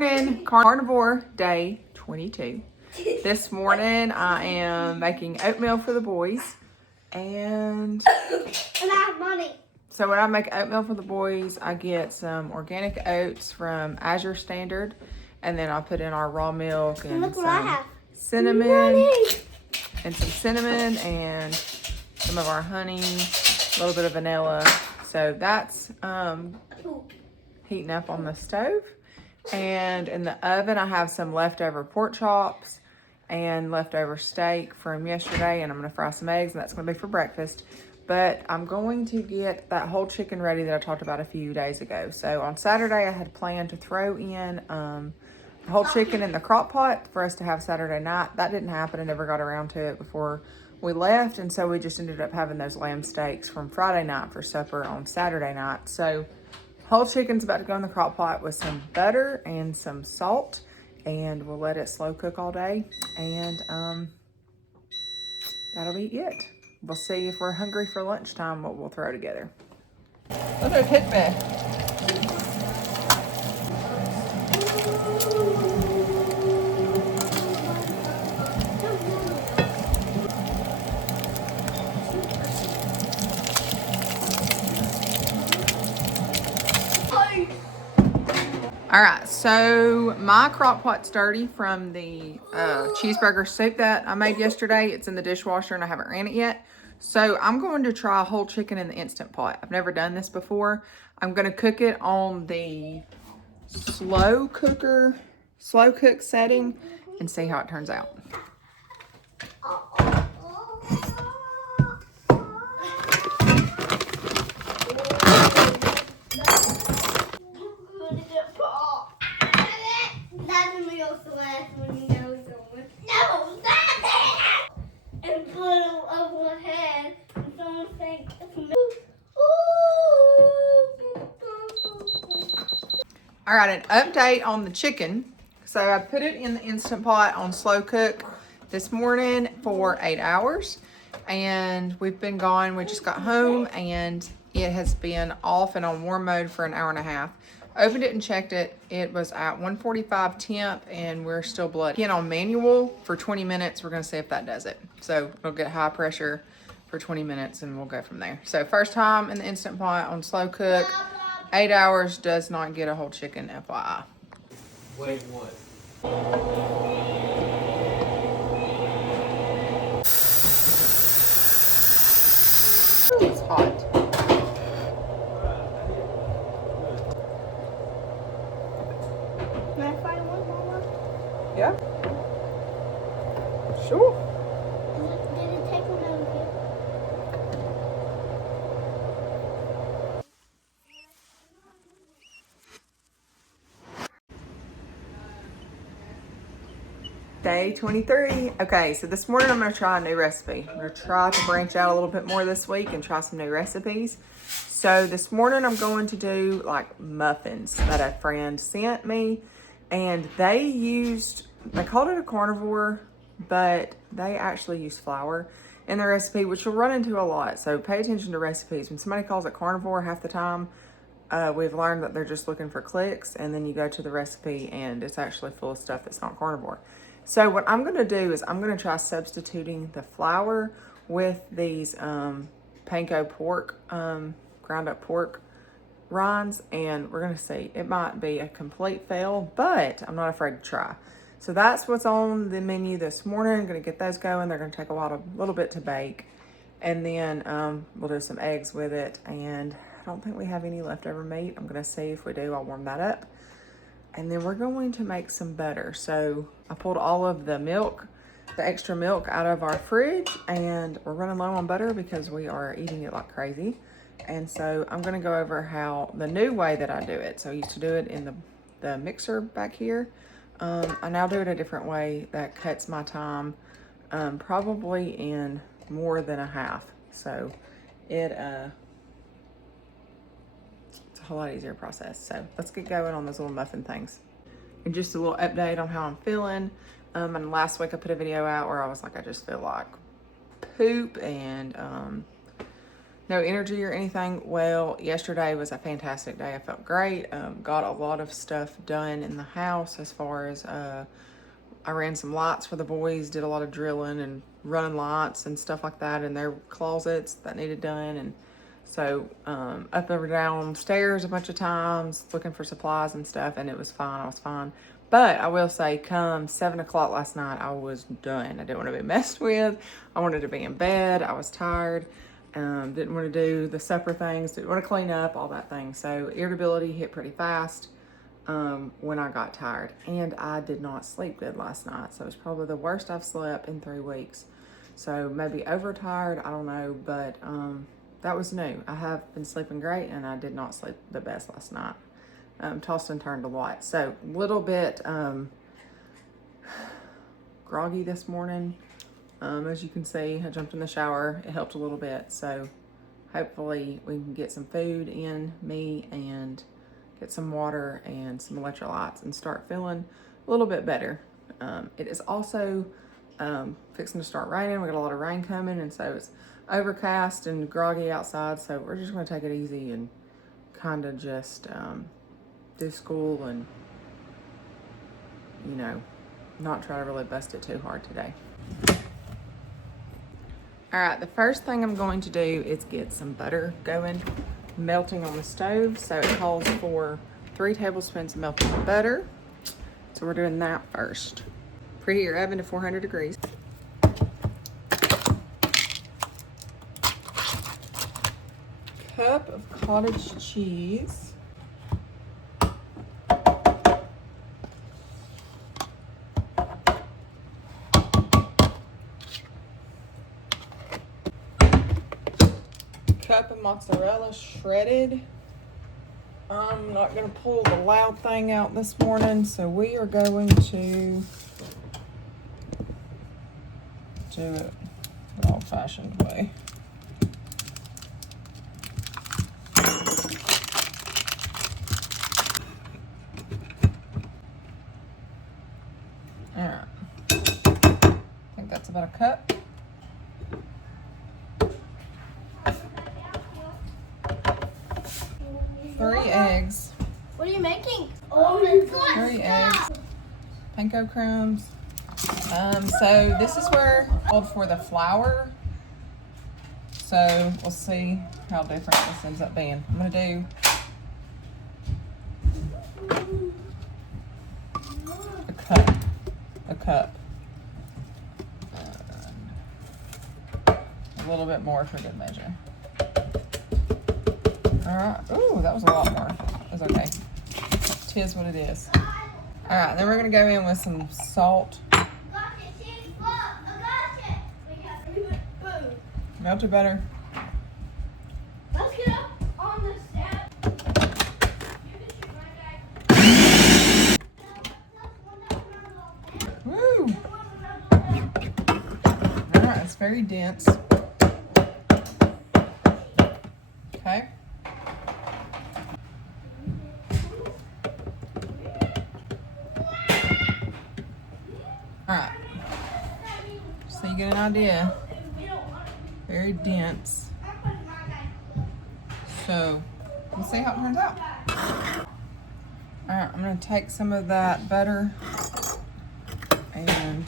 In carnivore day 22. This morning I am making oatmeal for the boys, and I have money. So when I make oatmeal for the boys, I get some organic oats from Azure Standard, and then I put in our raw milk and some cinnamon and some of our honey, a little bit of vanilla. So that's heating up on the stove. And in the oven, I have some leftover pork chops and leftover steak from yesterday, and I'm gonna fry some eggs, and that's gonna be for breakfast. But I'm going to get that whole chicken ready that I talked about a few days ago. So on Saturday, I had planned to throw in the whole chicken in the crock pot for us to have Saturday night. That didn't happen. I never got around to it before we left, and so we just ended up having those lamb steaks from Friday night for supper on Saturday night. So whole chicken's about to go in the crock pot with some butter and some salt, and we'll let it slow cook all day, and that'll be it. We'll see if we're hungry for lunchtime what we'll throw together. Look at hit me. All right, so my crock pot's dirty from the cheeseburger soup that I made yesterday. It's in the dishwasher and I haven't ran it yet. So I'm going to try whole chicken in the Instant Pot. I've never done this before. I'm gonna cook it on the slow cook setting and see how it turns out. All right, an update on the chicken. So I put it in the Instant Pot on slow cook this morning for 8 hours, and we've been gone. We just got home and it has been off and on warm mode for an hour and a half. Opened it and checked it. It was at 145 temp and we're still bloody. Again, on manual for 20 minutes. We're gonna see if that does it. So we'll get high pressure for 20 minutes and we'll go from there. So first time in the Instant Pot on slow cook. 8 hours does not get a whole chicken, FYI. Wait, what? It's hot. Can I find one, Mama? Yeah. Sure. Did it take one over here? Day 23. Okay, so this morning I'm gonna try a new recipe. I'm gonna try to branch out a little bit more this week and try some new recipes. So this morning I'm going to do like muffins that a friend sent me, and they called it a carnivore, but they actually use flour in the recipe, which you'll run into a lot. So pay attention to recipes. When somebody calls it carnivore, half the time we've learned that they're just looking for clicks, and then you go to the recipe and it's actually full of stuff that's not carnivore. So what I'm gonna do is I'm gonna try substituting the flour with these panko pork, ground up pork rinds, and we're gonna see. It might be a complete fail, but I'm not afraid to try. So that's what's on the menu this morning. I'm gonna get those going. They're gonna take a little bit to bake, and then we'll do some eggs with it. And I don't think we have any leftover meat. I'm gonna see if we do. I'll warm that up. And then we're going to make some butter. So I pulled all of the milk, the extra milk out of our fridge, and we're running low on butter because we are eating it like crazy. And so I'm gonna go over how the new way that I do it. So I used to do it in the mixer back here. I now do it a different way that cuts my time probably in more than a half. So it's a whole lot easier process. So let's get going on those little muffin things. And just a little update on how I'm feeling. And last week I put a video out where I was like, I just feel like poop, and no energy or anything. Well, yesterday was a fantastic day. I felt great. Got a lot of stuff done in the house as far as I ran some lights for the boys, did a lot of drilling and running lights and stuff like that in their closets that needed done. And so up and downstairs a bunch of times looking for supplies and stuff, and it was fine. I was fine. But I will say, come 7 o'clock last night, I was done. I didn't want to be messed with. I wanted to be in bed. I was tired. Didn't want to do the supper things. Didn't want to clean up, all that thing. So irritability hit pretty fast when I got tired. And I did not sleep good last night. So it was probably the worst I've slept in 3 weeks. So maybe overtired, I don't know. But that was new. I have been sleeping great, and I did not sleep the best last night. Tossed and turned a lot. So a little bit groggy this morning. As you can see, I jumped in the shower. It helped a little bit. So hopefully we can get some food in me and get some water and some electrolytes and start feeling a little bit better. It is also fixing to start raining. We got a lot of rain coming, and so it's overcast and groggy outside. So we're just going to take it easy and kind of just do school and, you know, not try to really bust it too hard today. All right, the first thing I'm going to do is get some butter going, melting on the stove. So it calls for 3 tablespoons of melted butter. So we're doing that first. Preheat your oven to 400 degrees. Cup of cottage cheese. Cup of mozzarella shredded. I'm not going to pull the loud thing out this morning, so we are going to do it the old-fashioned way. All right. I think that's about a cup. Three eggs. What are you making? Oh my God. 3 eggs. Panko crumbs. So this is where I called for the flour. So we'll see how different this ends up being. I'm gonna do a cup. A little bit more for good measure. All right. Ooh, that was a lot more. That's okay. Tis what it is. All right, then we're gonna go in with some salt. Melted butter. Let's get up on the step. Woo! All right, it's very dense. Okay. All right. So you get an idea. Very dense. So we'll see how it turns out. All right, I'm gonna take some of that butter and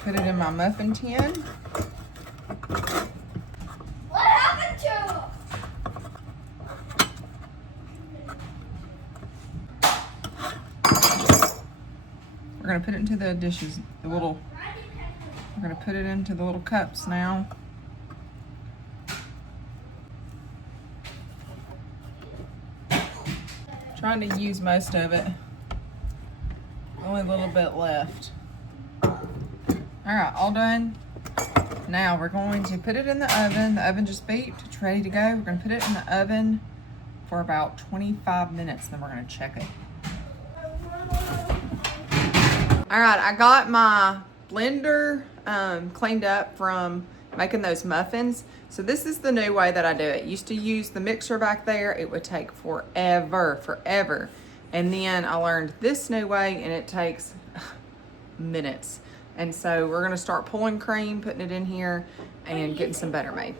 put it in my muffin tin. What happened to him? We're gonna put it into the dishes, we're gonna put it into the little cups now. Trying to use most of it. Only a little bit left. All right, all done. Now we're going to put it in the oven. The oven just beeped, it's ready to go. We're gonna put it in the oven for about 25 minutes, then we're gonna check it. All right, I got my blender cleaned up from making those muffins. So this is the new way that I do it. Used to use the mixer back there. It would take forever. And then I learned this new way, and it takes minutes. And so we're gonna start pulling cream, putting it in here, and getting some butter made.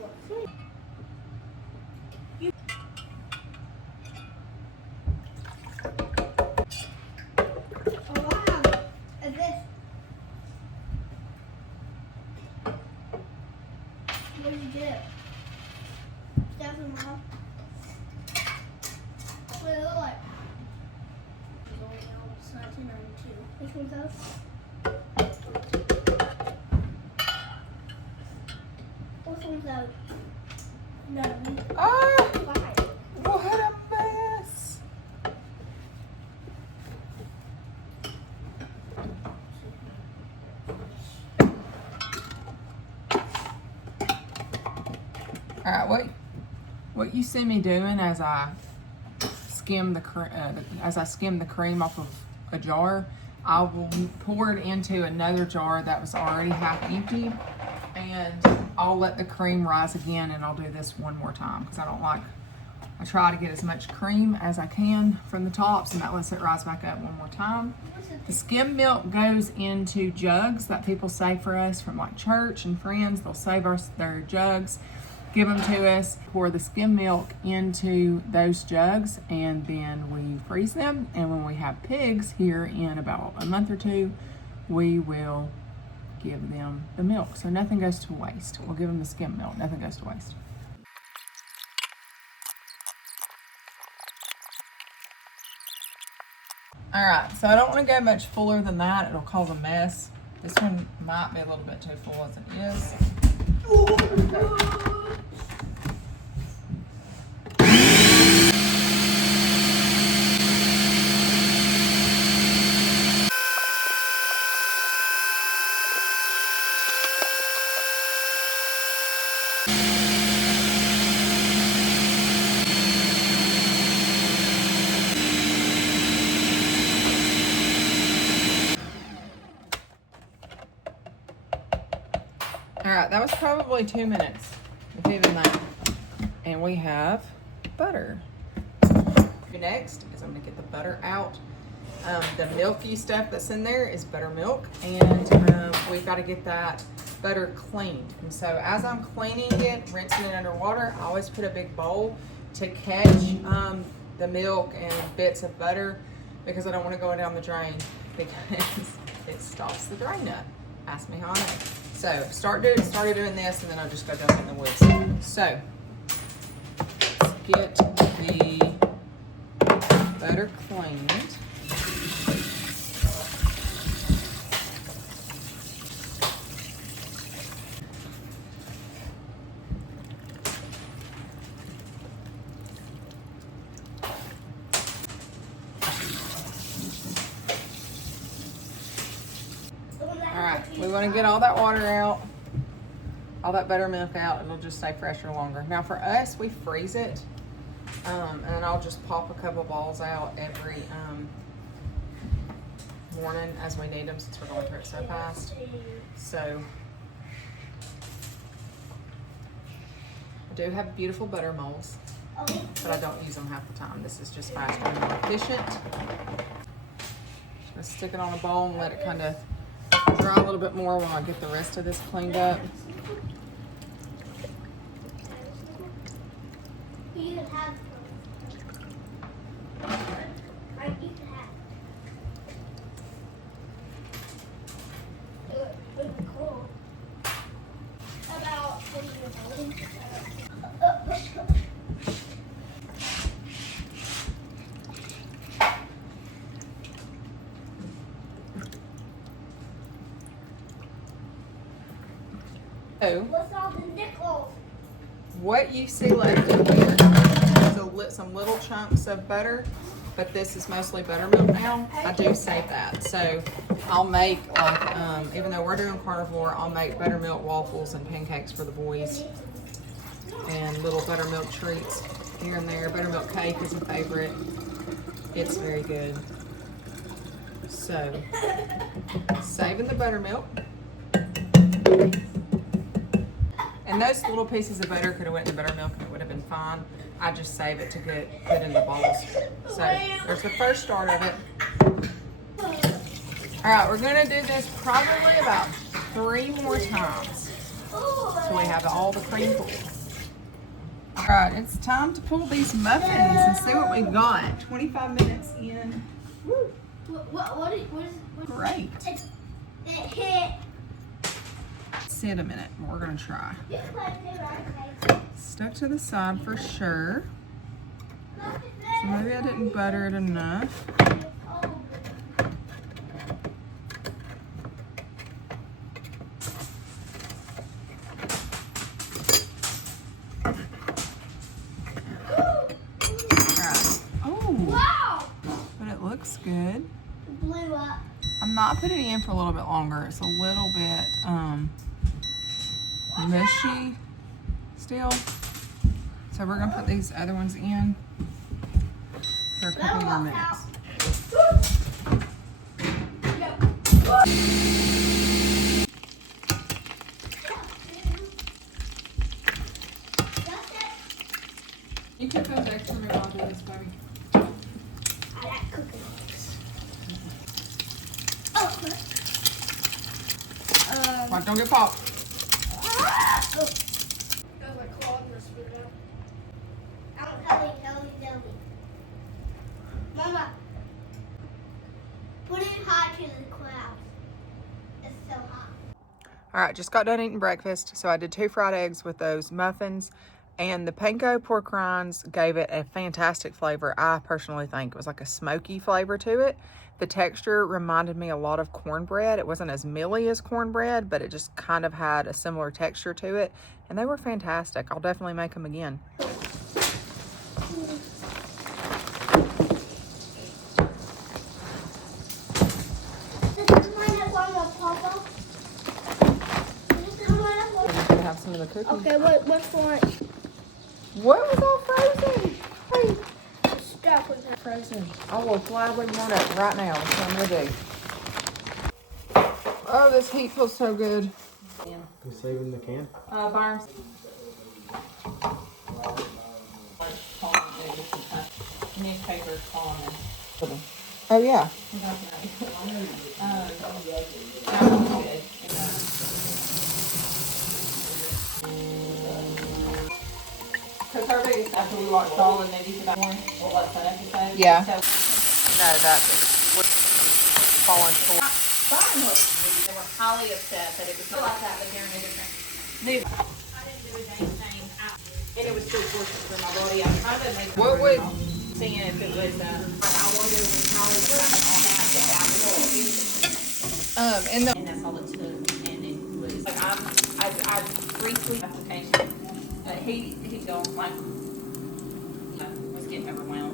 Oh wow. Is this? What did you do? Stuff in my mouth. What does it look like? It's only now, it's 1992. Which one's those? Which one's those? None. Ah, Why? what a mess. All right, what you see me doing as I skim the cream off of a jar, I will pour it into another jar that was already half empty, and I'll let the cream rise again, and I'll do this one more time because I try to get as much cream as I can from the tops, and that lets it rise back up one more time. The skim milk goes into jugs that people save for us from like church and friends. They'll save their jugs, give them to us, pour the skim milk into those jugs, and then we freeze them. And when we have pigs here in about a month or two, we will give them the milk. So nothing goes to waste. We'll give them the skim milk. Nothing goes to waste. All right, so I don't want to go much fuller than that. It'll cause a mess. This one might be a little bit too full as it is. All right, that was probably 2 minutes, if even that. And we have butter. Next is I'm gonna get the butter out. The milky stuff that's in there is buttermilk, and we've got to get that butter cleaned. And so as I'm cleaning it, rinsing it under water, I always put a big bowl to catch the milk and bits of butter, because I don't want to go down the drain because it stops the drain up. Ask me how I know. So started doing this, and then I'll just go dump it in the woods. So let's get the butter cleaned. Alright, we want to get all that water out, all that buttermilk out. It'll just stay fresher longer. Now for us, we freeze it, and then I'll just pop a couple balls out every morning as we need them, since we're going through it so fast. So I do have beautiful butter molds, but I don't use them half the time. This is just faster and more efficient. Just gonna stick it on a bowl and let it kind of dry a little bit more while I get the rest of this cleaned up. You can have. You can have. It would be cool. About 20 years old. So, What's all the nickels? what you see left in here is some little chunks of butter, but this is mostly buttermilk now. I do save that. So I'll make, like, even though we're doing carnivore, I'll make buttermilk waffles and pancakes for the boys, and little buttermilk treats here and there. Buttermilk cake is a favorite. It's very good. So, saving the buttermilk. And those little pieces of butter could have went in the buttermilk and it would have been fine. I just save it to get put in the bowls. So there's the first start of it. All right, we're gonna do this probably about 3 more times so we have all the cream pulled. All right, it's time to pull these muffins and see what we got. 25 minutes in. Woo. What is Great. it hit? Sit a minute. We're gonna try. Stuck to the side for sure. So maybe I didn't butter it enough. Wow! But it looks good. It blew up. I might put it in for a little bit longer. It's a little bit mushy still. So we're gonna put these other ones in for a couple more minutes. You can put the extra meat on this, baby. I like cooking eggs. Oh. Watch, don't get caught. Oh. That was like clawed and spit it out. Help me. Mama, put it high to the clouds. It's so hot. All right, just got done eating breakfast. So I did 2 fried eggs with those muffins. And the panko pork rinds gave it a fantastic flavor. I personally think it was like a smoky flavor to it. The texture reminded me a lot of cornbread. It wasn't as mealy as cornbread, but it just kind of had a similar texture to it. And they were fantastic. I'll definitely make them again. Have some of the cookies. Okay, what's for lunch? What was all frozen? Hey. Stuff with her. Frozen. I will gladly want it right now. That's what I'm gonna do. Oh, this heat feels so good. You saving the can? Byron. Newspapers calling it. Oh yeah. Because our biggest after we watched all the movies about more, well, that's that episode. Yeah. So, no, that was falling short. They were highly upset that it was not like that, but they're in a different movie. I didn't do a dang thing. And it was still torture for my body. I tried to make what would seeing if it was I wonder when Holly was writing all that and that's all it took. And it was like I briefly application. But he don't like was getting overwhelmed.